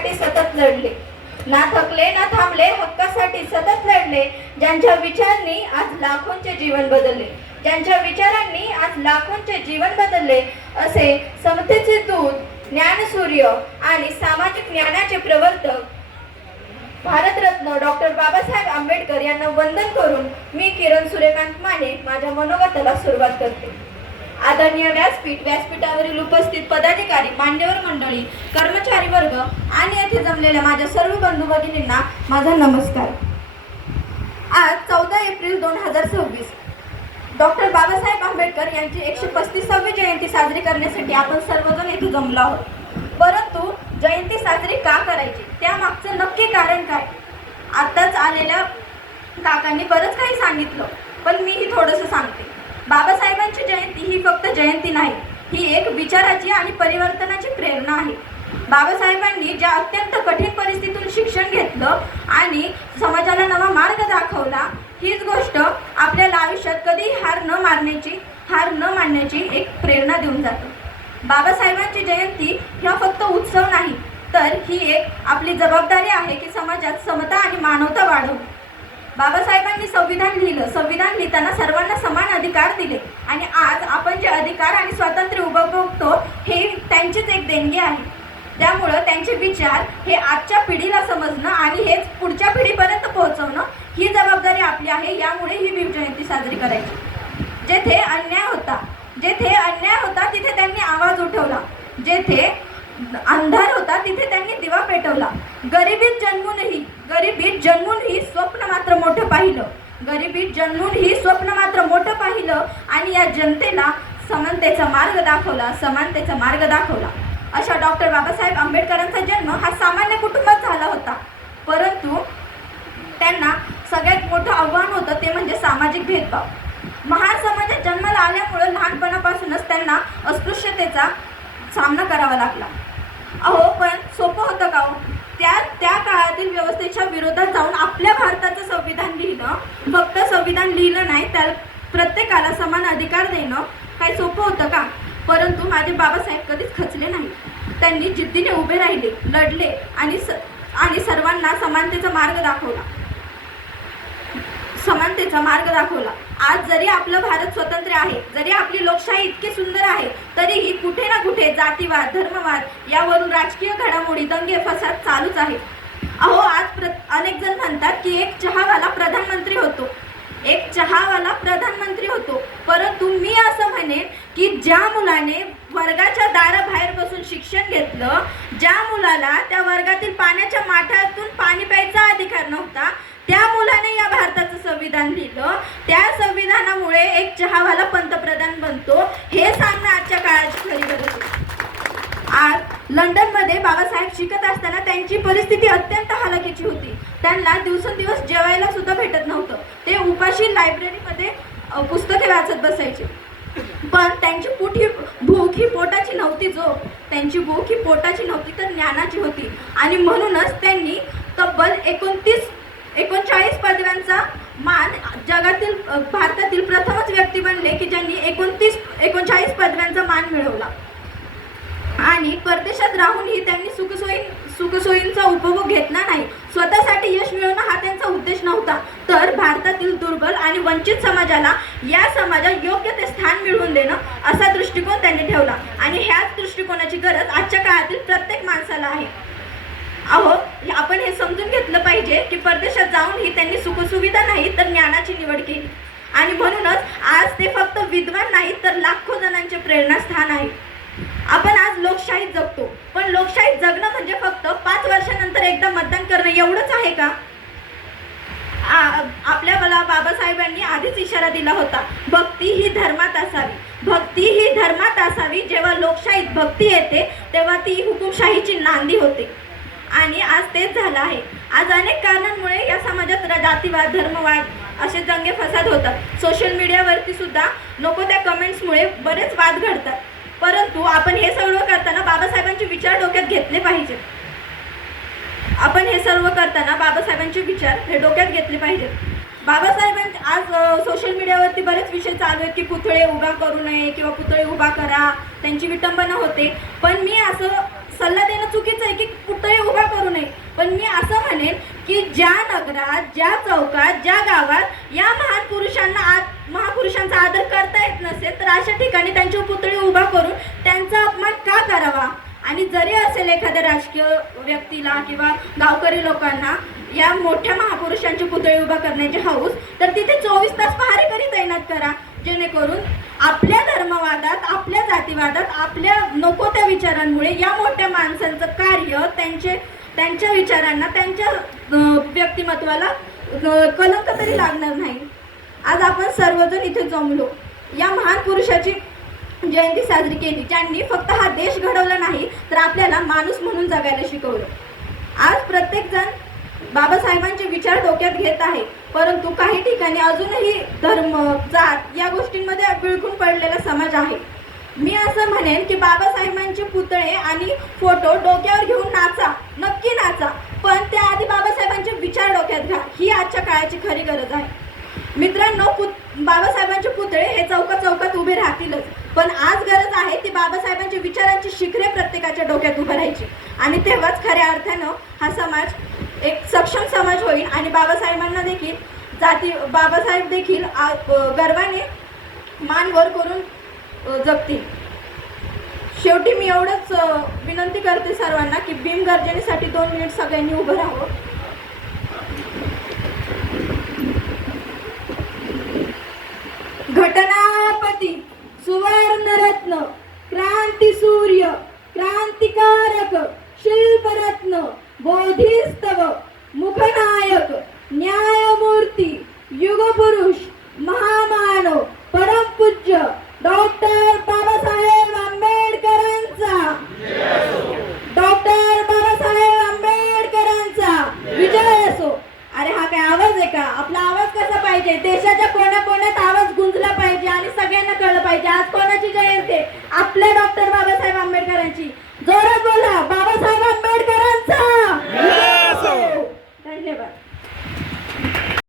हक्कासाठी सतत लढले, ना थकले ना थांबले, हक्कासाठी सतत लढले. ज्यांच्या विचारांनी आज लाखोंचे जीवन बदलले, ज्यांच्या विचारांनी आज लाखोंचे जीवन बदलले, असे समतेचे दूत, ज्ञानसूर्य आणि सामाजिक ज्ञानाचे प्रवर्तक भारतरत्न डॉक्टर बाबासाहेब आंबेडकर यांना वंदन करून मी किरण सूर्यकांत माने माझ्या मनोगताला सुरुवात करते. आदरणीय व्यासपीठ, व्यासपीठावरील उपस्थित पदाधिकारी, मान्यवर मंडळी, कर्मचारी वर्ग आणि येथे जमलेल्या माझ्या सर्व बंधू भगिनींना माझा नमस्कार. आज 14 एप्रिल 2026 डॉक्टर बाबासाहेब आंबेडकर यांची 135वी जयंती साजरी करण्यासाठी आपण सर्वजण येथे जमलो आहोत. परंतु जयंती साजरी का करायची, त्यामागचं नक्की कारण काय? आताच आलेल्या काकांनी बरंच काही सांगितलं, पण मीही थोडंसं सांगते. बाबासाहेबांची जयंती ही फक्त जयंती नाही, ही एक विचाराची आणि परिवर्तनाची प्रेरणा आहे. बाबासाहेबांनी ज्या अत्यंत कठीण परिस्थितीतून शिक्षण घेतलं आणि समाजाला नवा मार्ग दाखवला, हीच गोष्ट आपल्याला आयुष्यात कधी हार न मानण्याची एक प्रेरणा देऊन जाते. बाबासाहेबांची जयंती हा फक्त उत्सव नाही, तर ही एक आपली जबाबदारी आहे की समाजात समता आणि मानवता वाढवू. बाबासाहेबांनी संविधान लिहिलं, संविधान लिहिताना सर्वांना समान अधिकार दिले आणि आज आपण जे अधिकार आणि स्वातंत्र्य उपभोगतो हे त्यांचीच एक देणगी आहे. त्यामुळं त्यांचे विचार हे आजच्या पिढीला समजणं आणि हेच पुढच्या पिढीपर्यंत पोहोचवणं ही जबाबदारी आपली आहे. यामुळे ही भीम जयंती साजरी करायची. जेथे अन्याय होता तिथे त्यांनी आवाज उठवला, जेथे अंधार होता तिथे त्यांनी दिवा पेटवला. गरिबीत जन्मूनही स्वप्न मात्र मोठं पाहिलं आणि या जनतेला समानतेचा मार्ग दाखवला. अशा डॉक्टर बाबासाहेब आंबेडकरांचा जन्म हा सामान्य कुटुंबात झाला होता, परंतु त्यांना सगळ्यात मोठं आव्हान होतं ते म्हणजे सामाजिक भेदभाव. महार समाजात जन्माला आल्यामुळं लहानपणापासूनच त्यांना अस्पृश्यतेचा सामना करावा लागला. पण सोपं होतं का हो? त्या काळातील व्यवस्थेच्या विरोधात जाऊन आपल्या भारताचं संविधान लिहिणं, फक्त संविधान लिहिलं नाही, तर प्रत्येकाला समान अधिकार देणं काही सोपं होतं का? परंतु माझे बाबासाहेब कधीच खचले नाही. त्यांनी जिद्दीने उभे राहिले, लढले आणि सर्वांना समानतेचा मार्ग दाखवला. आज जरी आपलं भारत स्वतंत्र आहे, जरी आपली लोकशाही इतकी सुंदर आहे, तरीही कुठे ना कुठे जातीवाद, धर्मवाद यावरून राजकीय घडामोडी, दंगे फसाद चालूच आहे. आज अनेक जण म्हणतात की एक चहावाला प्रधानमंत्री होतो, परंतु मी असं म्हणेन की ज्या मुलाने वर्गाच्या दाराबाहेर बसून शिक्षण घेतलं, ज्या मुलाला त्या वर्गातील पाण्याच्या माठातून पाणी प्यायचा अधिकार नव्हता, त्या मुलाने या भारताचं संविधान लिहिलं, त्या संविधानामुळे एक चहावाला पंतप्रधान बनतो, हे सांगणं आजच्या काळाची खरी गरज आहे. आज लंडनमध्ये बाबासाहेब शिकत असताना त्यांची परिस्थिती अत्यंत हलाखीची होती. त्यांना दिवसेंदिवस जेवायला सुद्धा भेटत नव्हतं. ते उपाशी लायब्ररीमध्ये पुस्तके वाचत बसायचे. पण त्यांची भूक ही पोटाची नव्हती, तर ज्ञानाची होती. आणि म्हणूनच त्यांनी तब्बल 39 पदव्यांचा मान भारतातील प्रथमच व्यक्ती बनले की ज्यांनी 39 पदव्यांचा मान मिळवला. आणि परदेशात राहूनही त्यांनी सुखसोयींचा उपभोग घेतला नाही. स्वतःसाठी यश मिळवणं हा त्यांचा उद्देश नव्हता, तर भारतातील दुर्बल आणि वंचित समाजाला या समाजात योग्य ते स्थान मिळवून देणं असा दृष्टिकोन त्यांनी ठेवला. आणि ह्याच दृष्टिकोनाची गरज आजच्या काळातील प्रत्येक माणसाला आहे. आपण हे समजून घेतलं पाहिजे की परदेशात जाऊनही त्यांनी सुखसुविधा नाही तर ज्ञानाची निवड केली. आणि म्हणूनच आज ते फक्त विद्वान नाहीत, तर लाखो जणांचे प्रेरणास्थान आहे. आपण आज लोकशाहीत जगतो, पण लोकशाहीत जगणं म्हणजे फक्त 5 वर्षानंतर एकदा मतदान करणं एवढंच आहे का? आपल्याला बाबासाहेबांनी आधीच इशारा दिला होता, भक्ती ही धर्मात असावी. जेव्हा लोकशाहीत भक्ती येते तेव्हा ती हुकुमशाहीची नांदी होते. आणि आज तेच झालं आहे. आज अनेक कारणांमुळे या समाजात जातीवाद, धर्मवाद असे दंगे फसाद होतात. सोशल मीडियावरती सुद्धा नको त्या कमेंट्समुळे बरेच वाद घडतात. परंतु आपण हे सर्व करताना बाबासाहेबांचे विचार डोक्यात घेतले पाहिजेत. बाबासाहेबांचे आज सोशल मीडियावरती बरेच विषय चालू आहेत की पुतळे उभा करू नये किंवा पुतळे उभा करा, त्यांची विटंबना होते. पण मी असं सल्ला देणं चुकीचं आहे की पुतळे उभा ज्या नगरात, ज्या चौकात, ज्या गावात या महापुरुषांचा आदर करता येत नसेल तर अशा ठिकाणी त्यांची पुतळी उभा करून त्यांचा अपमान का करावा? आणि जरी असेल एखाद्या राजकीय व्यक्तीला किंवा गावकरी लोकांना या मोठ्या महापुरुषांची पुतळी उभा करण्याची हौस, तर तिथे 24 तास पहारेकरी तैनात करा, जेणेकरून आपल्या धर्मवादात, आपल्या जातीवादात, आपल्या नको त्या विचारांमुळे या मोठ्या माणसांचं कार्य, त्यांच्या विचारांना, त्यांच्या व्यक्तिमत्वाला कलंक तरी लागणार नाही. आज आपण सर्वजण इथे जमलो या महान पुरुषाची जयंती साजरी केली, ज्यांनी फक्त हा देश घडवला नाही तर आपल्याला माणूस म्हणून जगायला शिकवलं. आज प्रत्येक जण बाबासाहेबांचे विचार डोक्यात घेत आहे, परंतु काही ठिकाणी अजूनही धर्म, जात या गोष्टींमध्ये विळखून पडलेला समाज आहे. मी असं म्हणेन की बाबासाहेबांचे पुतळे आणि फोटो डोक्यावर घेऊन नाचा, नक्की नाचा, पण त्याआधी बाबासाहेबांचे विचार डोक्यात घ्या. ही आजच्या काळाची खरी गरज आहे. मित्रांनो, बाबासाहेबांचे पुतळे हे चौकात उभे राहतीलच, पण आज गरज आहे ती बाबासाहेबांच्या विचारांची शिखरे प्रत्येकाच्या डोक्यात उभं राहायची, आणि तेव्हाच खऱ्या अर्थानं हा समाज एक सक्षम समाज होईल आणि बाबासाहेबांना देखील बाबासाहेब देखील गर्वाने मान वर करून जगतील. शेवटी मी एवढंच विनंती करते सर्वांना की भीमगर्जनेसाठी 2 मिनिट सगळ्यांनी उभं राहावं. घटनापती, सुवर्णरत्न, क्रांतीसूर्य, क्रांतिकारक, शिल्परत्न, बोधिस्तव, मुखनायक, न्यायमूर्ती, युगपुरुष, महामानव, परमपूज्य डॉक्टर बाबासाहेब आंबेडकरांचा विजय असो. अरे हा काय आवाज आहे का? आपला आवाज कसा पाहिजे? देशाच्या कोण्याकोण्यात आवाज गुंजला पाहिजे आणि सगळ्यांना कळलं पाहिजे आज कोणाची जयंती? आपल्या डॉक्टर बाबासाहेब